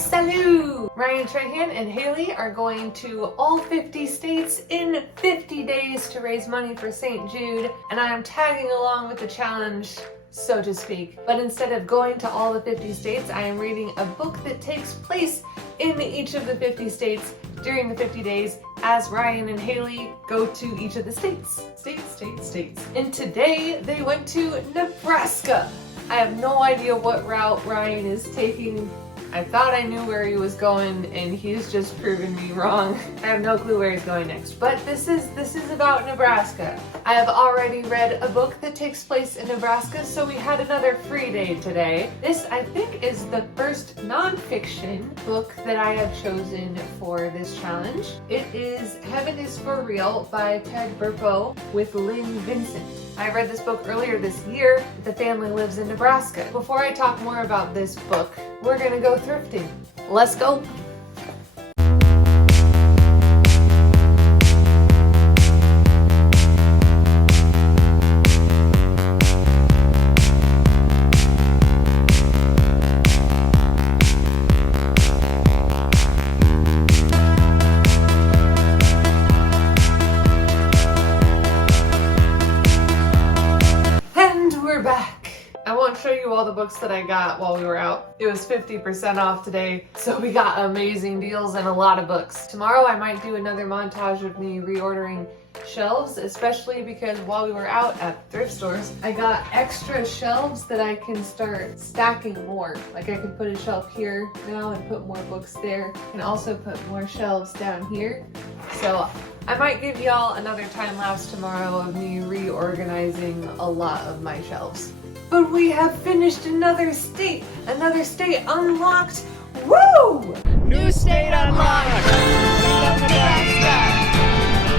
Salut! Ryan Trahan and Haley are going to all 50 states in 50 days to raise money for St. Jude, and I am tagging along with the challenge, so to speak. But instead of going to all the 50 states, I am reading a book that takes place in each of the 50 states during the 50 days as Ryan and Haley go to each of the states. States. And today they went to Nebraska. I have no idea what route Ryan is taking. I thought I knew where he was going, and he's just proven me wrong. I have no clue where he's going next, but this is about Nebraska. I have already read a book that takes place in Nebraska, so we had another free day today. This, I think, is the first nonfiction book that I have chosen for this challenge. It is Heaven is for Real by Todd Burpo with Lynn Vincent. I read this book earlier this year. The family lives in Nebraska. Before I talk more about this book, we're gonna go thrifting. Let's go. Show you all the books that I got while we were out. It was 50% off today, so we got amazing deals and a lot of books. Tomorrow I might do another montage of me reordering shelves, especially because while we were out at thrift stores, I got extra shelves that I can start stacking more. Like I could put a shelf here now and put more books there, and also put more shelves down here. So I might give y'all another time lapse tomorrow of me reorganizing a lot of my shelves. But we have finished another state unlocked. Woo! New state unlocked!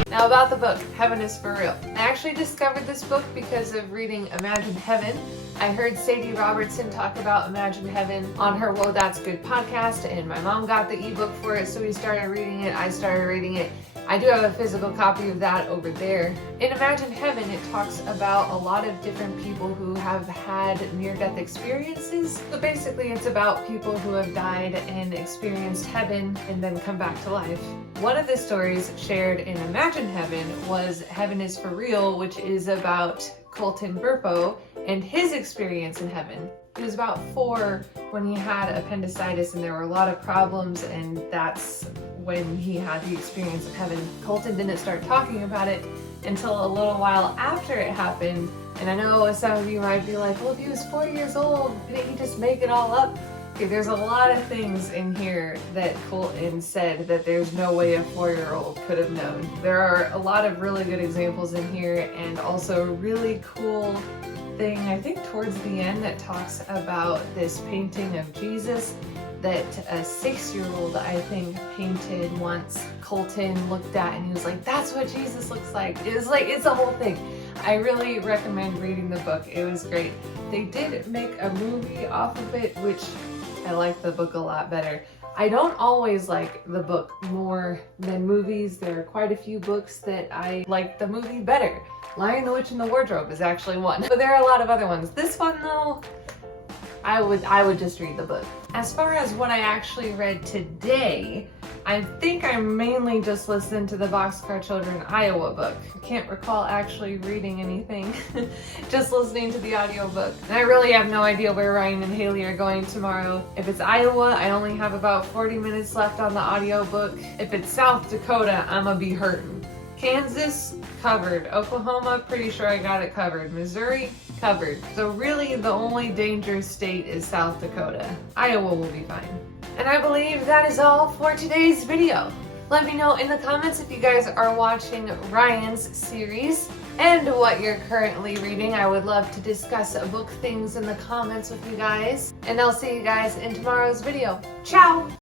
Now about the book, Heaven is for Real. I actually discovered this book because of reading Imagine Heaven. I heard Sadie Robertson talk about Imagine Heaven on her Whoa That's Good podcast, and my mom got the ebook for it, so we started reading it. I started reading it. I do have a physical copy of that over there. In Imagine Heaven, it talks about a lot of different people who have had near-death experiences. So basically, it's about people who have died and experienced heaven and then come back to life. One of the stories shared in Imagine Heaven was Heaven is for Real, which is about Colton Burpo and his experience in heaven. He was about 4 when he had appendicitis, and there were a lot of problems, and that's when he had the experience of heaven. Colton didn't start talking about it until a little while after it happened. And I know some of you might be like, well, if he was 4 years old, didn't he just make it all up? Okay, there's a lot of things in here that Colton said that there's no way a 4-year-old could have known. There are a lot of really good examples in here, and also a really cool thing, I think towards the end, that talks about this painting of Jesus that a 6-year-old, I think, painted once. Colton looked at and he was like, that's what Jesus looks like. It's a whole thing. I really recommend reading the book. It was great. They did make a movie off of it, which I like the book a lot better. I don't always like the book more than movies. There are quite a few books that I like the movie better. Lion, the Witch, and the Wardrobe is actually one. But there are a lot of other ones. This one, though, I would just read the book. As far as what I actually read today, I think I mainly just listened to the Boxcar Children Iowa book. I can't recall actually reading anything, just listening to the audiobook. And I really have no idea where Ryan and Haley are going tomorrow. If it's Iowa, I only have about 40 minutes left on the audiobook. If it's South Dakota, I'ma be hurting. Kansas, covered. Oklahoma, pretty sure I got it covered. Missouri, covered. So really the only dangerous state is South Dakota. Iowa will be fine. And I believe that is all for today's video. Let me know in the comments if you guys are watching Ryan's series and what you're currently reading. I would love to discuss book things in the comments with you guys. And I'll see you guys in tomorrow's video. Ciao!